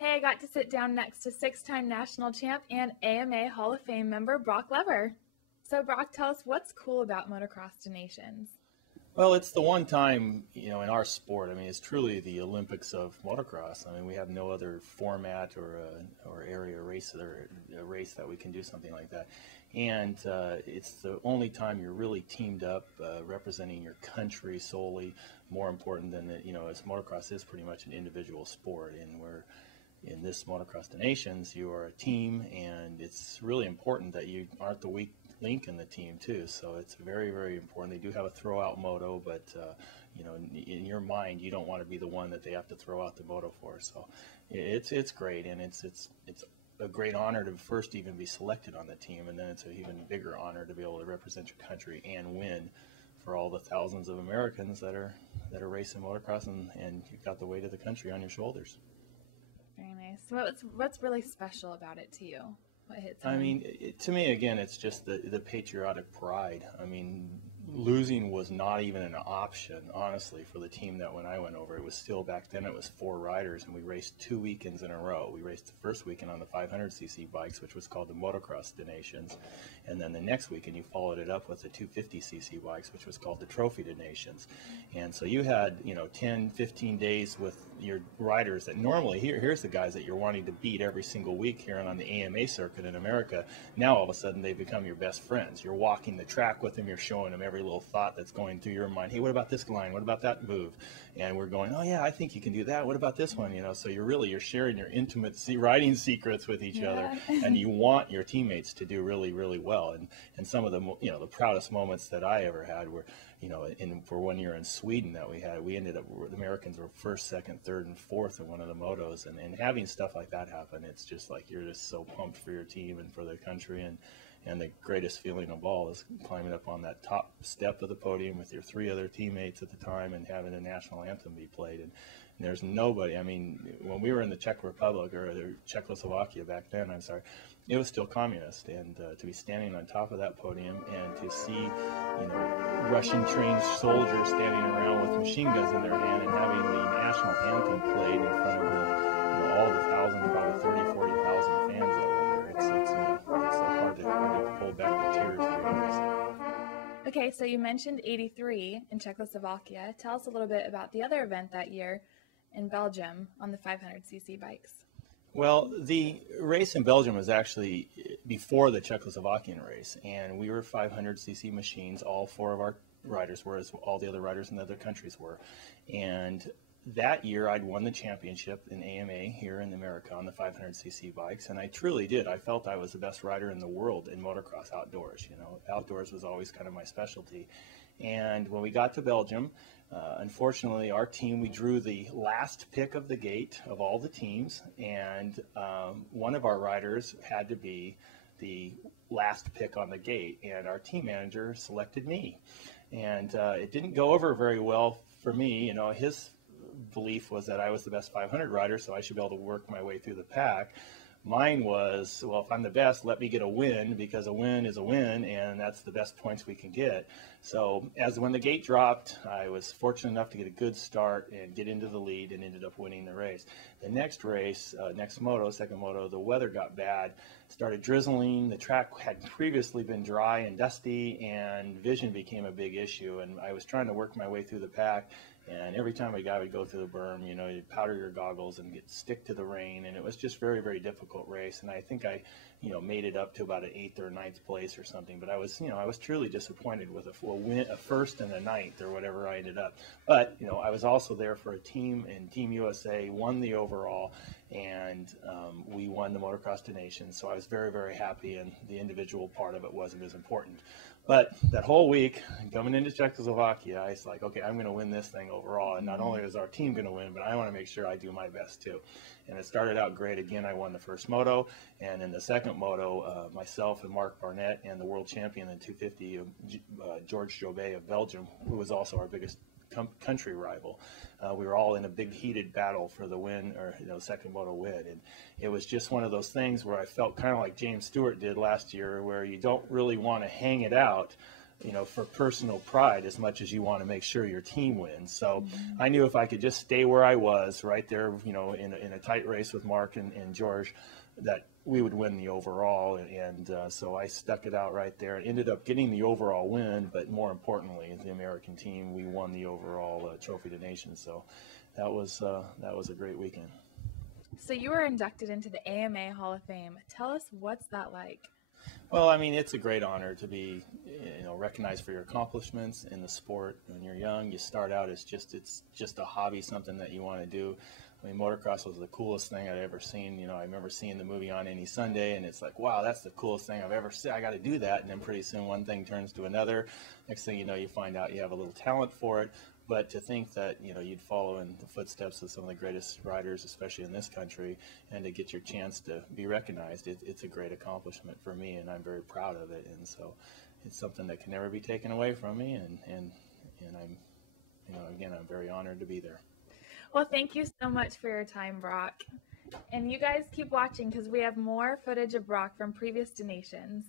Hey, I got to sit down next to six-time national champ and AMA Hall of Fame member Broc Glover. So Broc, tell us what's cool about Motocross of Nations. Well, it's the one time, in our sport. I mean, it's truly the Olympics of motocross. I mean, we have no other format or area race or a race that we can do something like that. And it's the only time you're really teamed up, representing your country solely. More important than that, as motocross is pretty much an individual sport, and we're in this Motocross of Nations, you are a team, and it's really important that you aren't the weak link in the team too. So it's very, very important. They do have a throw-out moto, but in your mind, you don't want to be the one that they have to throw out the moto for. So it's great, and it's a great honor to first even be selected on the team, and then it's an even bigger honor to be able to represent your country and win for all the thousands of Americans that are racing motocross, and you've got the weight of the country on your shoulders. Very nice. So what's really special about it to you? What hits home? I mean, to me, again, it's just the patriotic pride. I mean, losing was not even an option, honestly, for the team that when I went over. It was still, back then, it was 4 riders, and we raced 2 weekends in a row. We raced the first weekend on the 500cc bikes, which was called the Motocross of Nations, and then the next weekend you followed it up with the 250cc bikes, which was called the Trophy of Nations. And so you had, 10, 15 days with your riders that normally, here's the guys that you're wanting to beat every single week here on the AMA circuit in America. Now all of a sudden they become your best friends. You're walking the track with them, you're showing them every little thought that's going through your mind. Hey, what about this line? What about that move? And we're going, oh yeah, I think you can do that. What about this one? So you're sharing your intimate riding secrets with each other, and you want your teammates to do really, really well. And some of the the proudest moments that I ever had were, for 1 year in Sweden that we ended up, the Americans were first, second, third, and fourth in one of the motos, and having stuff like that happen, it's just like you're just so pumped for your team and for the country, and the greatest feeling of all is climbing up on that top step of the podium with your 3 other teammates at the time and having the national anthem be played. And there's nobody, I mean, when we were in the Czech Republic, or the Czechoslovakia back then, I'm sorry, it was still communist, and to be standing on top of that podium and to see, Russian trained soldiers standing around with machine guns in their hand and having the national anthem played in front of all the thousands, probably 30, 40,000 fans that were there. It's hard to pull back the tears, to be honest. Okay, so you mentioned 83 in Czechoslovakia. Tell us a little bit about the other event that year in Belgium on the 500cc bikes. Well, the race in Belgium was actually before the Czechoslovakian race, and we were 500cc machines. All 4 of our riders were, as all the other riders in the other countries were. And that year I'd won the championship in AMA here in America on the 500cc bikes, and I truly did. I felt I was the best rider in the world in motocross outdoors. Outdoors was always kind of my specialty. And when we got to Belgium, unfortunately, our team, we drew the last pick of the gate of all the teams, and one of our riders had to be the last pick on the gate, and our team manager selected me. And it didn't go over very well for me. His belief was that I was the best 500 rider, so I should be able to work my way through the pack. Mine was, well, if I'm the best, let me get a win, because a win is a win, and that's the best points we can get. So when the gate dropped, I was fortunate enough to get a good start and get into the lead, and ended up winning the race. The next race, next moto, second moto, the weather got bad, started drizzling. The track had previously been dry and dusty, and vision became a big issue, and I was trying to work my way through the pack. And every time a guy would go through the berm, you'd powder your goggles and stick to the rain, and it was just very, very difficult race. And I think I, made it up to about an 8th or 9th place or something. But I was truly disappointed with a first and a 9th or whatever I ended up. But I was also there for a team, and Team USA won the overall, and we won the Motocross of Nations. So I was very, very happy, and the individual part of it wasn't as important. But that whole week, coming into Czechoslovakia, I was like, okay, I'm going to win this thing overall. And not only is our team going to win, but I want to make sure I do my best too. And it started out great. Again, I won the first moto. And in the second moto, myself and Mark Barnett and the world champion in 250, George Jobet of Belgium, who was also our biggest country rival. We were all in a big heated battle for the win, or second moto win, and it was just one of those things where I felt kind of like James Stewart did last year, where you don't really want to hang it out for personal pride as much as you want to make sure your team wins. So I knew if I could just stay where I was right there, in a tight race with Mark and George, that we would win the overall. And so I stuck it out right there and ended up getting the overall win. But more importantly, the American team, we won the overall Trophy to Nations. So that was a great weekend. So you were inducted into the AMA Hall of Fame. Tell us, what's that like? Well, I mean, it's a great honor to be, recognized for your accomplishments in the sport. When you're young, you start out as it's just a hobby, something that you want to do. I mean, motocross was the coolest thing I'd ever seen. I remember seeing the movie On Any Sunday, and it's like, wow, that's the coolest thing I've ever seen. I got to do that. And then pretty soon one thing turns to another. Next thing you know, you find out you have a little talent for it. But to think that, you'd follow in the footsteps of some of the greatest riders, especially in this country, and to get your chance to be recognized, it's a great accomplishment for me, and I'm very proud of it. And so it's something that can never be taken away from me, and I'm, again, I'm very honored to be there. Well, thank you so much for your time, Broc. And you guys keep watching, because we have more footage of Broc from previous Nations.